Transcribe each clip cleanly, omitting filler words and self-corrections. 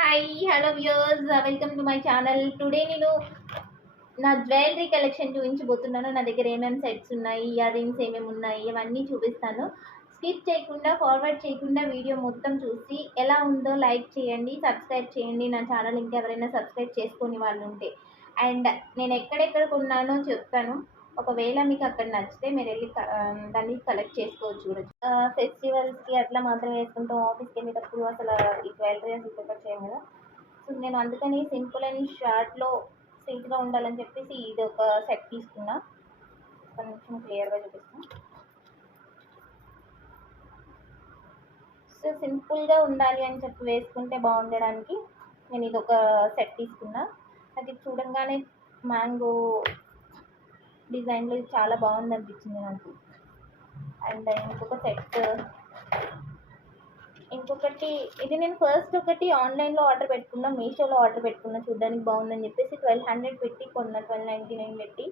Hi hello viewers welcome to my channel. Today నేను నా jewellery collection చూపించబోతున్నాను. నా దగ్గర ఏమేమి సెట్స్ ఉన్నాయి, ఇయర్ రింగ్స్ ఏమేమి ఉన్నాయి, ఇవన్నీ చూపిస్తాను. స్కిప్ చేయకుండా, ఫార్వర్డ్ చేయకుండా వీడియో మొత్తం చూసి ఎలా ఉందో లైక్ చేయండి, సబ్స్క్రైబ్ చేయండి నా ఛానల్. ఇంకెవరైనా సబ్స్క్రైబ్ చేసుకొని వాళ్ళు ఉంటే. అండ్ నేను ఎక్కడెక్కడ కొన్నానో చెప్తాను. ఒకవేళ మీకు అక్కడ నచ్చితే మీరు వెళ్ళి దాన్ని కలెక్ట్ చేసుకోవచ్చు కూడా. ఫెస్టివల్స్కి అట్లా మాత్రం వేసుకుంటాం. ఆఫీస్కి వెళ్ళేటప్పుడు అసలు ఈ జ్యువెలరీ అసలు ప్రిఫర్ చేయం కదా. సో నేను అందుకని సింపుల్ అండ్ షార్ట్లో సింక్గా ఉండాలని చెప్పేసి ఇది ఒక సెట్ తీసుకున్నా. ఒక నిమిషం క్లియర్గా చూపిస్తాను. సో సింపుల్గా ఉండాలి అని చెప్పి వేసుకుంటే బాగుండడానికి నేను ఇది ఒక సెట్ తీసుకున్నా. అది చూడంగానే మ్యాంగో డిజైన్లో ఇది చాలా బాగుంది అనిపించింది నాకు. అండ్ ఇంకొకటి ఇది నేను ఫస్ట్ ఒకటి ఆన్లైన్లో ఆర్డర్ పెట్టుకున్నా, మీషోలో ఆర్డర్ పెట్టుకున్నా. చూడడానికి బాగుందని చెప్పేసి 1200 పెట్టి కొన్నా, 1299 పెట్టి.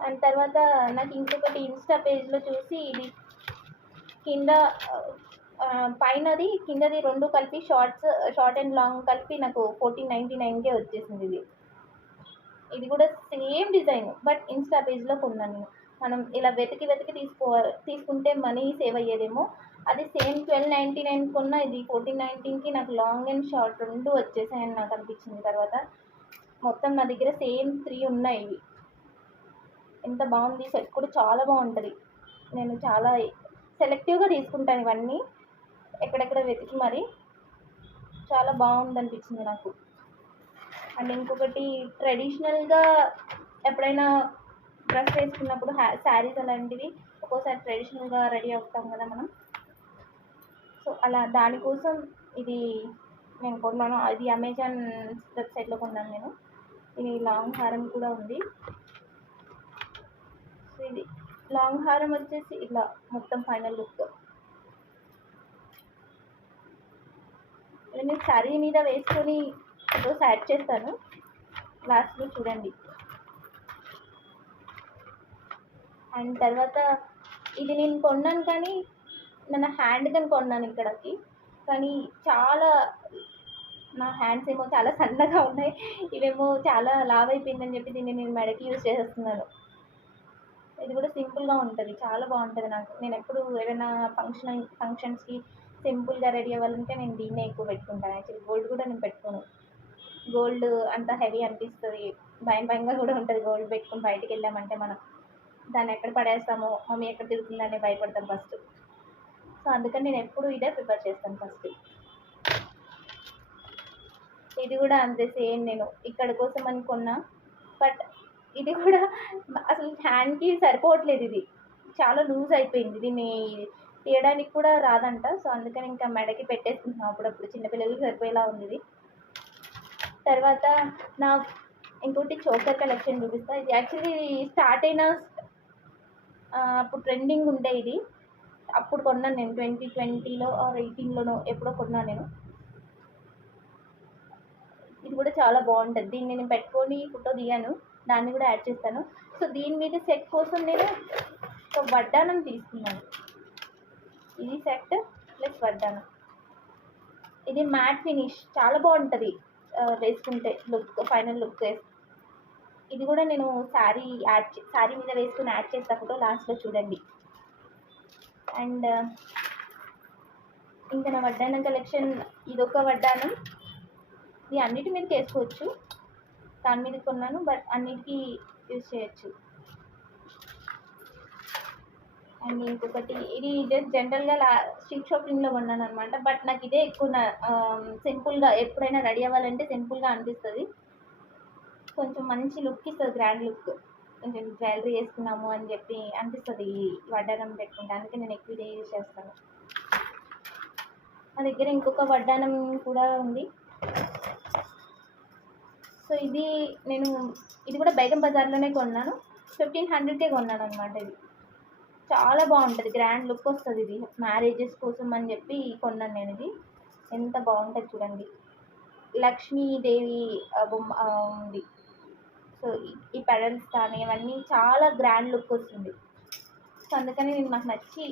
అండ్ తర్వాత నాకు ఇంకొకటి ఇన్స్టా పేజ్లో చూసి ఇది కింద పైనది కిందది రెండు కలిపి షార్ట్ అండ్ లాంగ్ కలిపి నాకు 1499కే వచ్చేసింది. ఇది కూడా సేమ్ డిజైన్, బట్ ఇన్స్టా పేజ్లో కొన్నాను నేను. మనం ఇలా వెతికి తీసుకుంటే మనీ సేవ్ అయ్యేదేమో. అది సేమ్ 1299 కొన్న, ఇది 1419కి నాకు లాంగ్ అండ్ షార్ట్ రెండు వచ్చేసాయని నాకు అనిపించింది. తర్వాత మొత్తం నా దగ్గర సేమ్ 3 ఉన్నాయి. ఇవి ఎంత బాగుంది, సెట్ కూడా చాలా బాగుంటుంది. నేను చాలా సెలెక్టివ్గా తీసుకుంటాను ఇవన్నీ, ఎక్కడెక్కడ వెతికి మరి. చాలా బాగుంది అనిపించింది నాకు. అండ్ ఇంకొకటి ట్రెడిషనల్గా ఎప్పుడైనా డ్రెస్ వేసుకున్నప్పుడు శారీస్ అలాంటివి ఒక్కోసారి ట్రెడిషనల్గా రెడీ అవుతాం కదా మనం. సో అలా దానికోసం ఇది నేను కొన్నాను. అది అమెజాన్ వెబ్సైట్లో కొన్నాను నేను. ఇది లాంగ్ హారం కూడా ఉంది. సో ఇది లాంగ్ హారం వచ్చేసి ఇలా మొత్తం ఫైనల్ లుక్. నేను శారీ మీద వేసుకొని ఫోటోస్ యాడ్ చేస్తాను, లాస్ట్లో చూడండి. అండ్ తర్వాత ఇది నేను కొన్నాను, కానీ నా హ్యాండ్ కానీ కొన్నాను ఇక్కడికి. కానీ చాలా నా హ్యాండ్స్ ఏమో చాలా సన్నగా ఉన్నాయి, ఇవేమో చాలా లావ్ అయిపోయిందని చెప్పి దీన్ని నేను మెడకి యూజ్ చేసేస్తున్నాను. ఇది కూడా సింపుల్గా ఉంటుంది, చాలా బాగుంటుంది నాకు. నేను ఎప్పుడు ఏదైనా ఫంక్షన్స్కి సింపుల్గా రెడీ అవ్వాలంటే నేను దీన్నే ఎక్కువ పెట్టుకుంటాను. యాక్చువల్లీ గోల్డ్ కూడా నేను పెట్టుకోను. గోల్డ్ అంత హెవీ అనిపిస్తుంది, భయంగా కూడా ఉంటుంది. గోల్డ్ పెట్టుకుని బయటికి వెళ్ళామంటే మనం దాన్ని ఎక్కడ పడేస్తామో, మమ్మీ ఎక్కడ తిరుగుతుందని భయపడతాను ఫస్ట్. సో అందుకని నేను ఎప్పుడు ఇదే ప్రిఫర్ చేస్తాను ఫస్ట్. ఇది కూడా అంతే సేమ్, నేను ఇక్కడ కోసం అని కొన్నా. బట్ ఇది కూడా అసలు హ్యాండ్కి సరిపోవట్లేదు, ఇది చాలా లూజ్ అయిపోయింది. దీన్ని తీయడానికి కూడా రాదంట. సో అందుకని ఇంకా మెడకి పెట్టేసుకుంటున్నాం అప్పుడప్పుడు, చిన్నపిల్లలకి సరిపోయేలా ఉంది ఇది. తర్వాత నా ఇంకోటి చోకర్ కలెక్షన్ చూపిస్తా. ఇది యాక్చువల్లీ స్టార్ట్ అయిన అప్పుడు ట్రెండింగ్ ఉండే ఇది. అప్పుడు కొన్నాను నేను 2020లో ఆర్ 18లోనో ఎప్పుడో కొన్నాను నేను. ఇది కూడా చాలా బాగుంటుంది. దీన్ని నేను పెట్టుకొని ఫోటో దిగాను, దాన్ని కూడా యాడ్ చేస్తాను. సో దీని మీద సెట్ కోసం నేను ఒక వడ్డానం తీసుకున్నాను. ఇది సెట్ ప్లస్ వడ్డానం. ఇది మ్యాట్ ఫినిష్, చాలా బాగుంటుంది వేసుకుంటే లుక్, ఫైనల్ లుక్. ఇది కూడా నేను శారీ మీద వేసుకుని యాడ్ చేస్తా ఫోటో, లాస్ట్లో చూడండి. అండ్ ఇంకా నా వడ్డానం కలెక్షన్ ఇదొక వడ్డానం. ఇది అన్నిటి మీదకి వేసుకోవచ్చు, దాని మీద కొన్నాను, బట్ అన్నిటికీ యూజ్ చేయొచ్చు. అండ్ ఇంకొకటి ఇది జస్ట్ జనరల్గా స్ట్రీట్ షాపింగ్లో కొన్నాను అనమాట. బట్ నాకు ఇదే ఎక్కువ సింపుల్గా ఎప్పుడైనా రెడీ అవ్వాలంటే సింపుల్గా అనిపిస్తుంది, కొంచెం మంచి లుక్ ఇస్తుంది, గ్రాండ్ లుక్. కొంచెం జ్యువెలరీ వేసుకున్నాము అని చెప్పి అనిపిస్తుంది ఈ వడ్డానం పెట్టుకుంటే. అందుకే నేను ఎక్కువ ఇదే యూజ్ చేస్తాను. నా దగ్గర ఇంకొక వడ్డానం కూడా ఉంది. సో ఇది కూడా బేగం బజార్లోనే కొన్నాను, 1500కే కొన్నాను అనమాట. ఇది చాలా బాగుంటుంది, గ్రాండ్ లుక్ వస్తుంది. ఇది మ్యారేజెస్ కోసం అని చెప్పి కొన్నాను నేను. ఇది ఎంత బాగుంటుంది చూడండి, లక్ష్మీదేవి బొమ్మ ఉంది. సో ఈ పెడల్స్ కానీ ఇవన్నీ చాలా గ్రాండ్ లుక్ వస్తుంది. సో అందుకని నాకు నచ్చి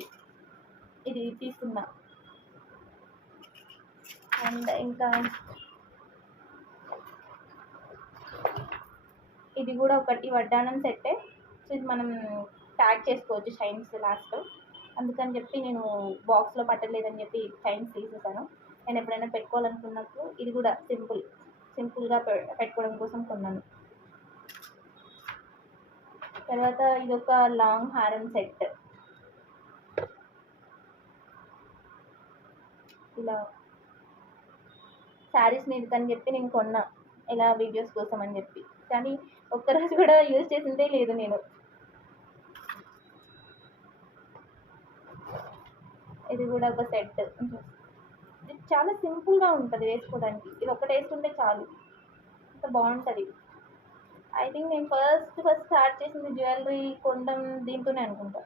ఇది తీసుకున్నా. అండ్ ఇంకా ఇది కూడా ఒకటి వడ్డానం సెట్టే. సో ఇది మనం ప్యాక్ చేసుకోవచ్చు చైన్స్ లాస్ట్లో. అందుకని చెప్పి నేను బాక్స్లో పట్టలేదని చెప్పి చైన్స్ తీసేసాను. నేను ఎప్పుడైనా పెట్టుకోవాలనుకున్నప్పుడు ఇది కూడా సింపుల్గా పెట్టుకోవడం కోసం కొన్నాను. తర్వాత ఇదొక లాంగ్ హారం సెట్. ఇలా శారీస్ మీదకని చెప్పి నేను కొన్నా, ఇలా వీడియోస్ కోసం అని చెప్పి. కానీ ఒక్కరోజు కూడా యూజ్ చేసిందే లేదు నేను. ఇది కూడా ఒక సెట్. ఇది చాలా సింపుల్గా ఉంటుంది వేసుకోవడానికి. ఇది ఒకటి వేసుకుంటే చాలు, అంత బాగుంటుంది. ఐ థింక్ నేను ఫస్ట్ స్టార్ట్ చేసింది జ్యువెలరీ కొనడం దీంతోనే అనుకుంటా.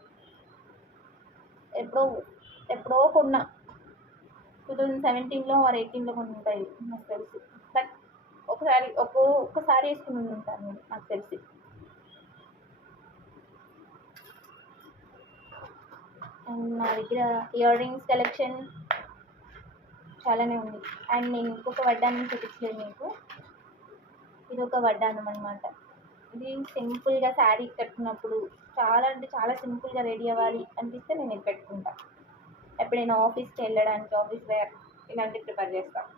ఎప్పుడో కొన్నా, 2017లో ఆర్ 18లో కొన్ని ఉంటాయి నాకు తెలిసి. బట్ ఒక్కసారి వేసుకుని ఉంటాను నేను నాకు తెలిసి. అండ్ నా దగ్గర ఇయర్ రింగ్స్ కలెక్షన్ చాలానే ఉంది. అండ్ నేను ఇంకొక వడ్డానం చూపించలేదు మీకు. ఇది ఒక వడ్డానం అనమాట. ఇది సింపుల్గా శారీ కట్టుకున్నప్పుడు చాలా అంటే చాలా సింపుల్గా రెడీ అవ్వాలి అనిపిస్తే నేను ఇది పెట్టుకుంటా. ఎప్పుడైనా ఆఫీస్కి వెళ్ళడానికి ఆఫీస్ వేర్ ఇలాంటివి ప్రిపేర్ చేస్తాను.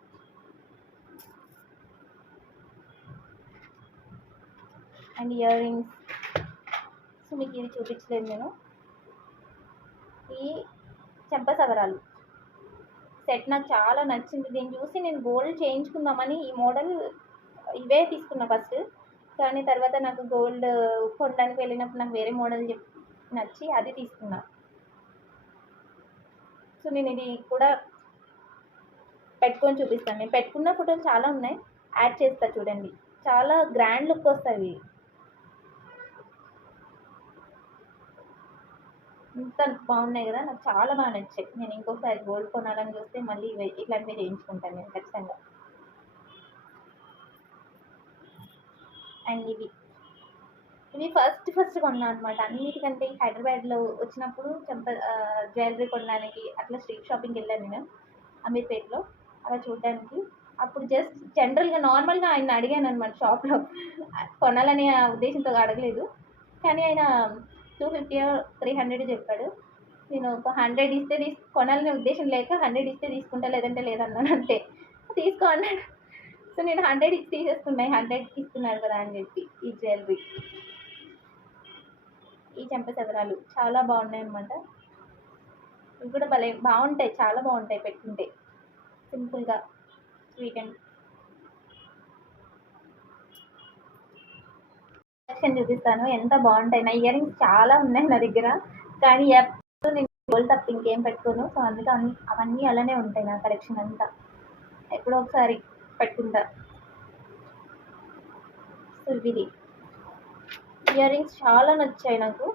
అండ్ ఇయర్ రింగ్స్, సో మీకు ఇది చూపించలేదు నేను. ఈ చెంపసవరాలు సెట్ నాకు చాలా నచ్చింది. దీన్ని చూసి నేను గోల్డ్ చేయించుకుందామని ఈ మోడల్ ఇవే తీసుకున్నా ఫస్ట్. కానీ తర్వాత నాకు గోల్డ్ కొనడానికి వెళ్ళినప్పుడు నాకు వేరే మోడల్ నచ్చి అది తీసుకున్నా. సో నేను ఇది కూడా పెట్టుకొని చూపిస్తాను. నేను పెట్టుకున్న ఫోటోలు చాలా ఉన్నాయి, యాడ్ చేస్తా చూడండి. చాలా గ్రాండ్ లుక్ వస్తాయి. ఇంత బాగున్నాయి కదా, నాకు చాలా బాగా నచ్చాయి. నేను ఇంకొకసారి గోల్డ్ కొనాలని చూస్తే మళ్ళీ ఇట్లాంటివి చేయించుకుంటాను నేను ఖచ్చితంగా. అండ్ ఇవి ఫస్ట్ కొన్నాను అనమాట. అన్నిటికంటే హైదరాబాద్లో వచ్చినప్పుడు జ్యువెలరీ కొనడానికి అట్లా స్ట్రీట్ షాపింగ్కి వెళ్ళాను నేను అమీర్పేట్లో అలా చూడడానికి. అప్పుడు జస్ట్ జనరల్గా నార్మల్గా ఆయన అడిగాను అనమాట షాప్లో. కొనాలనే ఉద్దేశంతో అడగలేదు. కానీ ఆయన 250 300 చెప్పాడు. నేను ఒక 100 ఇస్తే కొనాలనే ఉద్దేశం లేక 100 ఇస్తే తీసుకుంటా, లేదంటే లేదన్నాను అంతే. తీసుకో అన్నాడు. సో నేను 100 ఇచ్చి తీసేసుకున్నాయి. 100కి ఇస్తున్నారు కదా అని చెప్పి. ఈ జ్యువెలరీ, ఈ చెంపసవరాలు చాలా బాగున్నాయి అన్నమాట. ఇవి కూడా భలే బాగుంటాయి, చాలా బాగుంటాయి పెట్టుకుంటే సింపుల్గా స్వీట్ అండ్. కలెక్షన్ చూపిస్తాను ఎంత బాగుంటాయి. నా ఇయర్ రింగ్స్ చాలా ఉన్నాయి నా దగ్గర, కానీ ఎప్పుడు నేను గోల్డ్ తప్ప ఇంకేం పెట్టుకోను. సో అందుకే అవన్నీ అలానే ఉంటాయి నా కలెక్షన్ అంతా. ఎప్పుడో ఒకసారి పెట్టుకుంటా. సో ఇది ఇయర్ రింగ్స్ చాలా నచ్చాయి నాకు.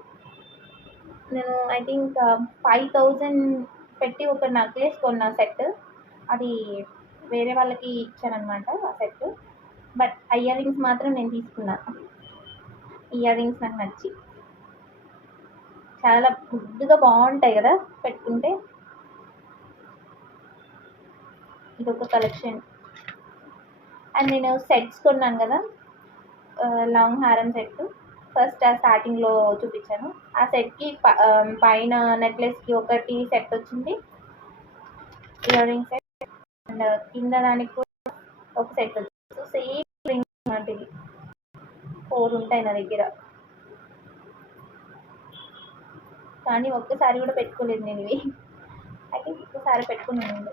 నేను ఐ థింక్ 5000 పెట్టి ఒక నెక్లెస్ కొన్న సెట్. అది వేరే వాళ్ళకి ఇచ్చానమాట ఆ సెట్. బట్ ఆ ఇయర్ రింగ్స్ మాత్రం నేను తీసుకున్నా. ఇయర్ రింగ్స్ నాకు నచ్చి చాలా ముద్దుగా బాగుంటాయి కదా పెట్టుకుంటే. ఇదొక కలెక్షన్. అండ్ నేను సెట్స్ కొన్నాను కదా, లాంగ్ హారం సెట్. ఫస్ట్ ఆ స్టార్టింగ్లో చూపించాను. ఆ సెట్కి పైన నెక్లెస్కి ఒకటి సెట్ వచ్చింది ఇయర్ రింగ్ సెట్. అండ్ కింద దానికి కూడా ఒక సెట్ వచ్చింది. సో సేమ్ రింగ్ లాంటివి 4 ఉంటాయి నా దగ్గర. కానీ ఒక్కసారి కూడా పెట్టుకోలేదు నేను ఇవి. అయితే ఒక్కసారి పెట్టుకున్నాను.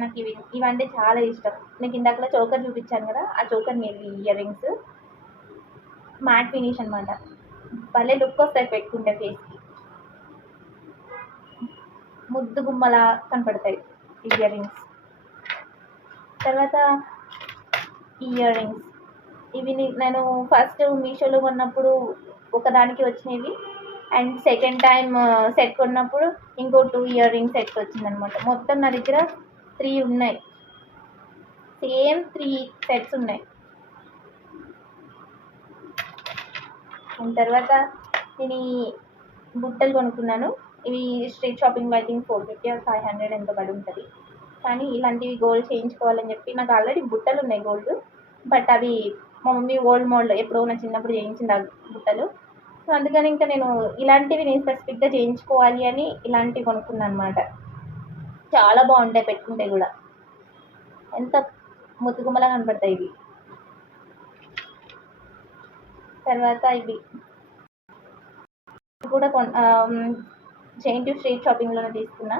నాకు ఇవంటే చాలా ఇష్టం. నేను ఇందాకలో చోకర్ చూపించాను కదా, ఆ చోకర్ మీద ఇయర్ రింగ్స్ మ్యాట్ ఫినిష్ అనమాట. భలే లుక్ వస్తాయి పెట్టుకుంటే, ఫేస్కి ముద్దు గుమ్మలా కనపడతాయి ఇయర్ రింగ్స్. తర్వాత ఇయర్ రింగ్స్ ఇవి నేను ఫస్ట్ మీషోలో కొన్నప్పుడు ఒకదానికి వచ్చినవి. అండ్ సెకండ్ టైం సెట్ కొన్నప్పుడు ఇంకో 2 ఇయర్ రింగ్స్ సెట్ వచ్చిందనమాట. మొత్తం నా దగ్గర 3 ఉన్నాయి, సేమ్ 3 సెట్స్ ఉన్నాయి. అండ్ తర్వాత నేను ఈ బుట్టలు కొనుక్కున్నాను. ఇవి స్ట్రీట్ షాపింగ్లో ఐ థింక్ 450 or 500 ఎంతో పడి ఉంటుంది. కానీ ఇలాంటివి గోల్డ్ చేయించుకోవాలని చెప్పి నాకు ఆల్రెడీ బుట్టలు ఉన్నాయి గోల్డ్. బట్ అవి మా మమ్మీ ఓల్డ్ మోడల్ ఎప్పుడో నా చిన్నప్పుడు చేయించింది ఆ బుట్టలు. సో అందుకని ఇంకా నేను ఇలాంటివి నేను స్పెసిఫిక్గా చేయించుకోవాలి అని ఇలాంటివి కొనుక్కున్నాను అనమాట. చాలా బాగుంటాయి పెట్టుకుంటే కూడా, ఎంత ముద్దుగుమ్మలా కనపడతాయి ఇవి. తర్వాత ఇవి కూడా జేఎన్టీయూ స్ట్రీట్ షాపింగ్లోనే తీసుకున్నా.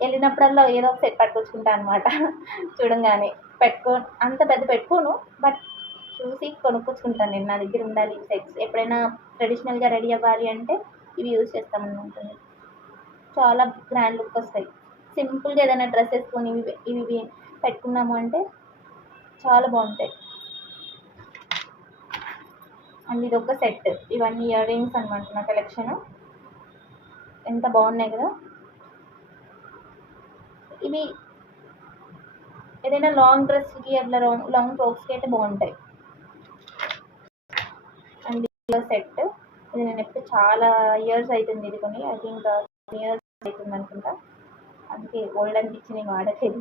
వెళ్ళినప్పుడల్లా ఏదో ఒక సెట్ పట్టుకొచ్చుకుంటా అనమాట. చూడంగానే అంత పెద్ద పెట్టుకోను, బట్ చూసి కొనుక్కొచ్చుకుంటాను నేను. నా దగ్గర ఉండాలి ఈ సెట్స్, ఎప్పుడైనా ట్రెడిషనల్గా రెడీ అవ్వాలి అంటే ఇవి యూజ్ చేస్తామన్నమాట. చాలా గ్రాండ్ లుక్ వస్తాయి. సింపుల్గా ఏదైనా డ్రెస్ వేసుకొని ఇవి పెట్టుకున్నాము అంటే చాలా బాగుంటాయి. అండ్ ఇది ఒక సెట్, ఇవన్నీ ఇయర్ రింగ్స్ అనమాట నా కలెక్షన్. ఎంత బాగున్నాయి కదా. ఇవి ఏదైనా లాంగ్ డ్రెస్కి అట్లా లాంగ్ ఫ్రాక్స్కి అయితే బాగుంటాయి. అండ్ ఇది సెట్, ఇది నేను ఎప్పుడు చాలా ఇయర్స్ అవుతుంది ఇది కొని, ఐ థింక్ ఇయర్స్ అవుతుంది అనుకుంటా, అందుకే ఓల్డ్ అనిపించి నేను వాడట్లేదు.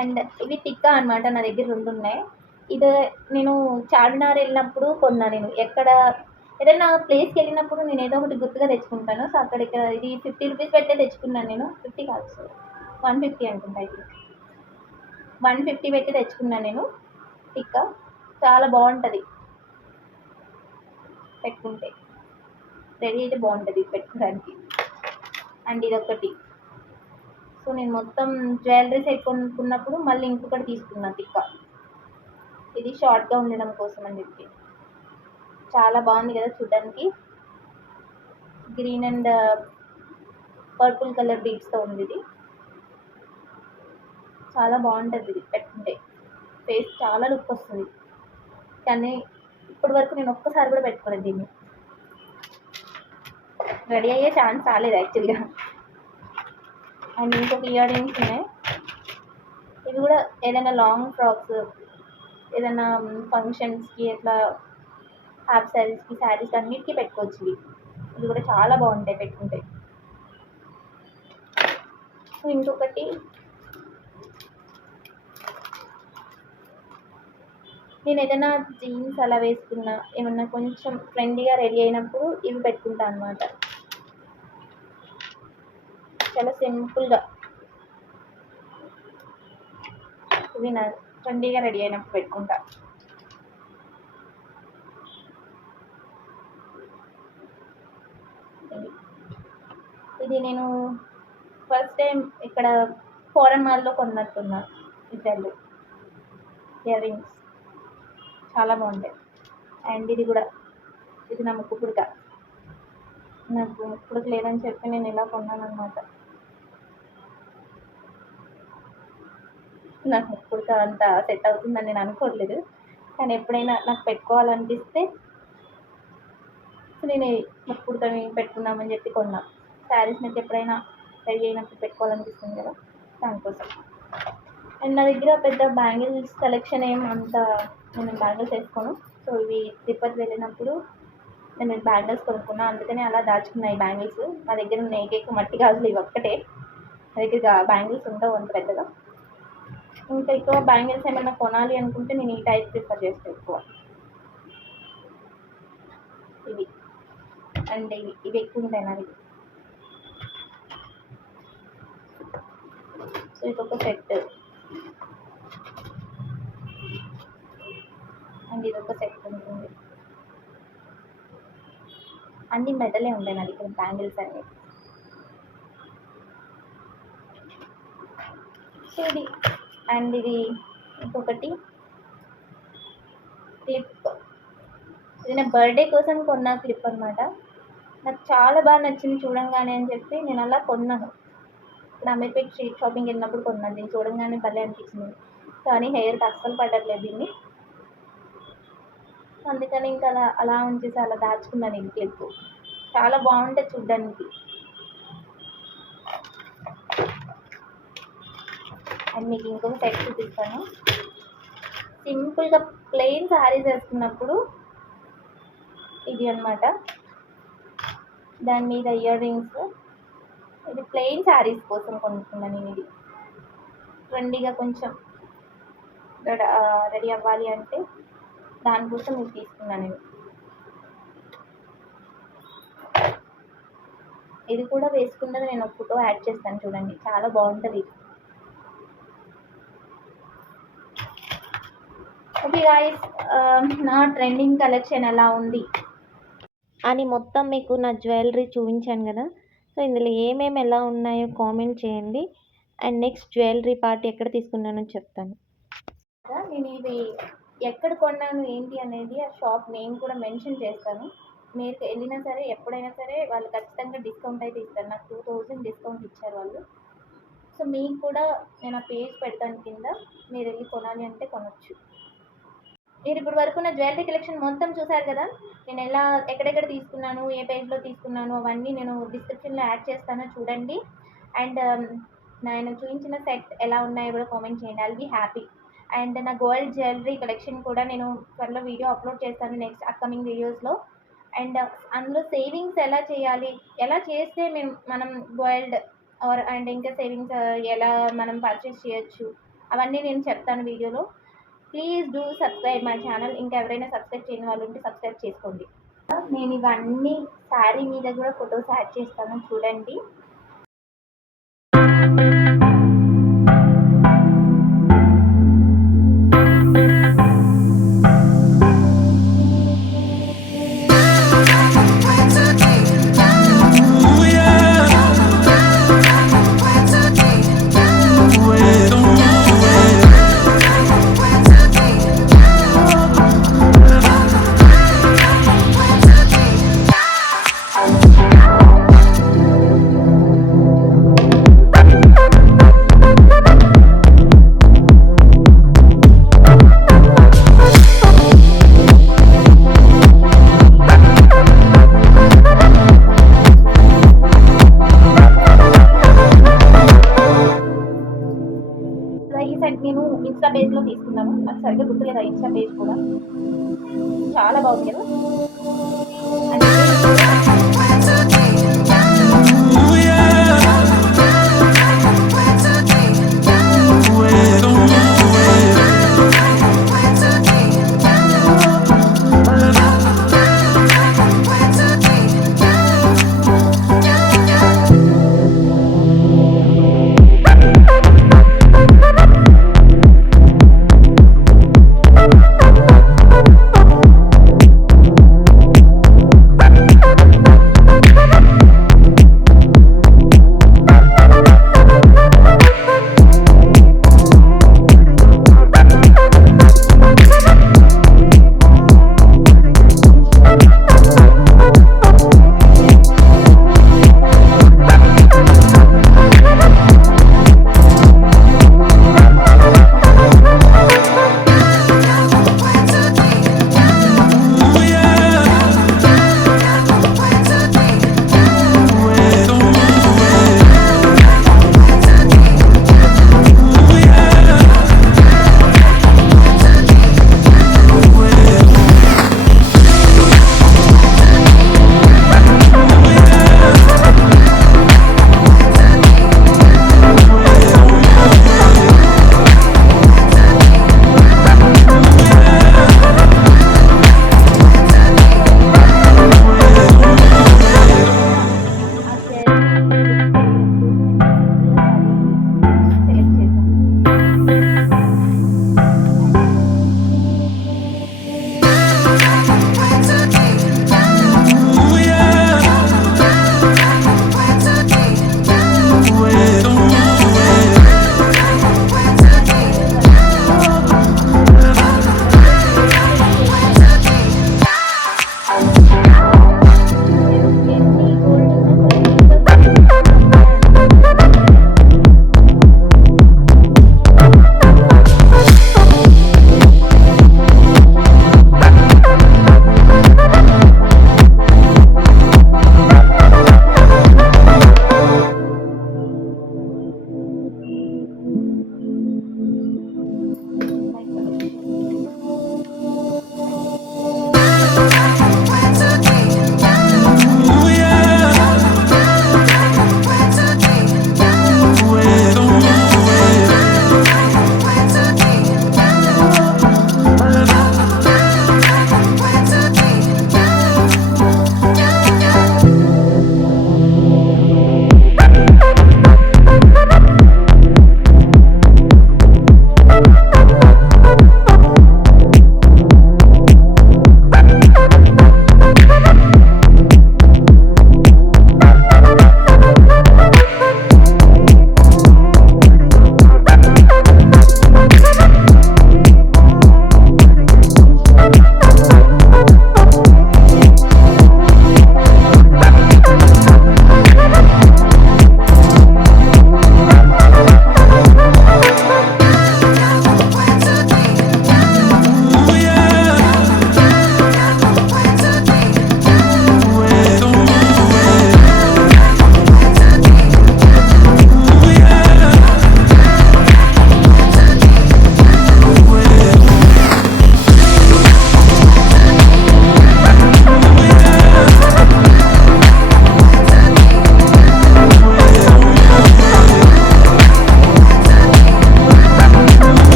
అండ్ ఇవి టిక్కా అనమాట, నా దగ్గర 2 ఉన్నాయి. ఇది నేను చార్మినార్ వెళ్ళినప్పుడు కొన్నా. నేను ఎక్కడ ఏదైనా ప్లేస్కి వెళ్ళినప్పుడు నేను ఏదో ఒకటి గుర్తుగా తెచ్చుకుంటాను. సో అక్కడ ఇక్కడ ఇది 50 రూపీస్ పెట్టే తెచ్చుకున్నాను నేను. 50 కాదు సార్, 150 అనుకుంటా. ఇది 150 పెట్టి తెచ్చుకున్నాను నేను టిక్కా. చాలా బాగుంటుంది పెట్టుకుంటే, రెడీ అయితే బాగుంటుంది పెట్టుకోవడానికి. అండ్ ఇదొకటి. సో నేను మొత్తం జ్యువెలరీ సెట్ కొనుక్కున్నప్పుడు మళ్ళీ ఇంకొకటి తీసుకున్నా టిక్కా. ఇది షార్ట్గా ఉండడం కోసం అని చెప్పి. చాలా బాగుంది కదా చూడడానికి. గ్రీన్ అండ్ పర్పుల్ కలర్ బీడ్స్తో ఉంది ఇది. చాలా బాగుంటుంది ఇది పెట్టుకుంటే, ఫేస్ చాలా లుక్ వస్తుంది. కానీ ఇప్పటి వరకు నేను ఒక్కసారి కూడా పెట్టుకోలేదు దీన్ని. రెడీ అయ్యే ఛాన్స్ రాలేదు యాక్చువల్గా. అండ్ ఇంకొక ఇయర్ రింగ్స్ ఉన్నాయి. ఇవి కూడా ఏదైనా లాంగ్ ఫ్రాక్స్, ఏదైనా ఫంక్షన్స్కి, అట్లా హాఫ్ శారీస్కి, శారీస్ అన్నిటికీ పెట్టుకోవచ్చు ఇవి. ఇవి కూడా చాలా బాగుంటాయి పెట్టుకుంటే. ఇంకొకటి నేను ఏదైనా జీన్స్ అలా వేసుకున్నా, ఏమన్నా కొంచెం ట్రెండీగా రెడీ అయినప్పుడు ఇవి పెట్టుకుంటా అనమాట. చాలా సింపుల్గా ఇవి నా ట్రెండీగా రెడీ అయినప్పుడు పెట్టుకుంటా. ఇది నేను ఫస్ట్ టైం ఇక్కడ ఫారెన్ మాల్లో కొన్నట్టున్నా ఇద్దరు ఇయర్ రింగ్స్, చాలా బాగుంటాయి. అండ్ ఇది కూడా, ఇది నా ముక్కు పుడక. నాకు ముక్కు పుడక లేదని చెప్పి నేను ఇలా కొన్నాను అనమాట. నాకు ముక్కు పుడక అంత సెట్ అవుతుందని నేను అనుకోవట్లేదు, కానీ ఎప్పుడైనా నాకు పెట్టుకోవాలనిపిస్తే నేను ముక్కు పుడకని పెట్టుకుందామని చెప్పి కొన్నా. శారీస్ నాకు ఎప్పుడైనా రెడీ అయినప్పుడు పెట్టుకోవాలనిపిస్తుంది కదా, దానికోసం. అండ్ నా దగ్గర పెద్ద బ్యాంగిల్స్ కలెక్షన్ అంత నేను బ్యాంగిల్స్ వేసుకోను. సో ఇవి తిరుపతి వెళ్ళినప్పుడు నేను బ్యాంగిల్స్ కొనుక్కున్నా, అందుకని అలా దాచుకున్నాయి బ్యాంగిల్స్. నా దగ్గర ఉన్న ఏకైక మట్టి గాజులు ఇవి ఒక్కటే. నా దగ్గర బ్యాంగిల్స్ ఉండవు అంత పెద్దగా. ఇంకా ఎక్కువ బ్యాంగిల్స్ ఏమైనా కొనాలి అనుకుంటే నేను ఈ టైప్ ప్రిఫర్ చేస్తాను ఎక్కువ. ఇవి అండ్ ఇవి ఎక్కువ ఉంటాయి నావి. సో ఇదొక సెట్, అండ్ ఇదొక సెట్ ఉంటుంది. అన్ని మెటలే ఉంటాయి నా దగ్గర బ్యాంగిల్స్ అన్నీ. సో ఇది అండ్ ఇది ఇంకొకటి క్లిప్. ఇది నా బర్త్డే కోసం కొన్న క్లిప్ అనమాట. నాకు చాలా బాగా నచ్చింది చూడంగానే అని చెప్పి నేను అలా కొన్నాను. ఇప్పుడు అమీర్పేట్ స్ట్రీట్ షాపింగ్ వెళ్ళినప్పుడు కొన్నాను. దీన్ని చూడంగానే భలే అనిపించింది, కానీ హెయిర్కి అస్సలు పడట్లేదు దీన్ని. అందుకని ఇంకా అలా ఉంచేసి అలా దాచుకున్నాను ఈ క్లిప్. చాలా బాగుంటుంది చూడడానికి. అండ్ మీకు ఇంకొక సెట్ చూపిస్తాను. సింపుల్గా ప్లెయిన్ శారీస్ వేసుకున్నప్పుడు ఇది అనమాట. దాని మీద ఇయర్ రింగ్స్, ఇది ప్లెయిన్ శారీస్ కోసం కొనుక్కున్నాను నేను. ఇది ట్రెండీగా కొంచెం రెడీ అవ్వాలి అంటే దానికోసం ఇది తీసుకున్నాను నేను. ఇది కూడా వేసుకున్నది నేను ఒక ఫోటో యాడ్ చేస్తాను చూడండి, చాలా బాగుంటుంది ఇది. ఓకే గాయస్, నా ట్రెండింగ్ కలెక్షన్ ఎలా ఉంది అని మొత్తం మీకు నా జ్యువెలరీ చూపించాను కదా. సో ఇందులో ఏమేమి ఎలా ఉన్నాయో కామెంట్ చేయండి. అండ్ నెక్స్ట్ జ్యువెలరీ పార్ట్ ఎక్కడ తీసుకున్నానో చెప్తాను. నేను ఇది ఎక్కడ కొన్నాను ఏంటి అనేది ఆ షాప్ నేమ్ కూడా మెన్షన్ చేస్తాను. మీరు వెళ్ళినా సరే ఎప్పుడైనా సరే వాళ్ళు ఖచ్చితంగా డిస్కౌంట్ అయితే ఇస్తారు. నాకు 2000 డిస్కౌంట్ ఇచ్చారు వాళ్ళు. సో మీకు కూడా నేను ఆ పేజ్ పెడతాను కింద, మీరు వెళ్ళి కొనాలి అంటే కొనొచ్చు. మీరు ఇప్పుడు వరకు నా జ్యువెలరీ కలెక్షన్ మొత్తం చూసారు కదా. నేను ఎక్కడెక్కడ తీసుకున్నాను, ఏ పేజ్లో తీసుకున్నాను అవన్నీ నేను డిస్క్రిప్షన్లో యాడ్ చేస్తాను, చూడండి. అండ్ నేను చూపించిన సెట్ ఎలా ఉన్నాయో కూడా కామెంట్ చేయండి. I'll be happy. అండ్ నా గోల్డ్ జ్యువెలరీ కలెక్షన్ కూడా నేను త్వరలో వీడియో అప్లోడ్ చేస్తాను నెక్స్ట్ అప్కమింగ్ వీడియోస్లో. అండ్ అందులో సేవింగ్స్ ఎలా చేయాలి, ఎలా చేస్తే మనం గోల్డ్ అండ్ ఇంకా సేవింగ్స్ ఎలా మనం పర్చేస్ చేయొచ్చు అవన్నీ నేను చెప్తాను వీడియోలో. Please do subscribe my channel. ఇంకా ఎవరైనా సబ్స్క్రైబ్ చేయని వాళ్ళు ఉంటే సబ్స్క్రైబ్ చేసుకోండి. నేను ఇవన్నీ శారీ మీద కూడా ఫొటోస్ యాడ్ చేస్తాను చూడండి. ఈ సెట్ నేను ఇన్స్టా పేజ్లో తీసుకున్నాను, నాకు సరిగ్గా గుర్తులేదు. ఇన్స్టా పేజ్ కూడా చాలా బాగుంది కదా.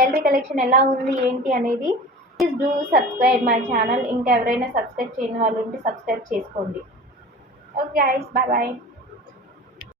జ్యువెలరీ కలెక్షన్ ఎలా ఉంది ఏంటి అనేది please do subscribe my channel. ఇంకా ఎవరైనా సబ్స్క్రైబ్ చేయని వాళ్ళు ఉంటే సబ్స్క్రైబ్ చేసుకోండి. Okay guys, bye bye.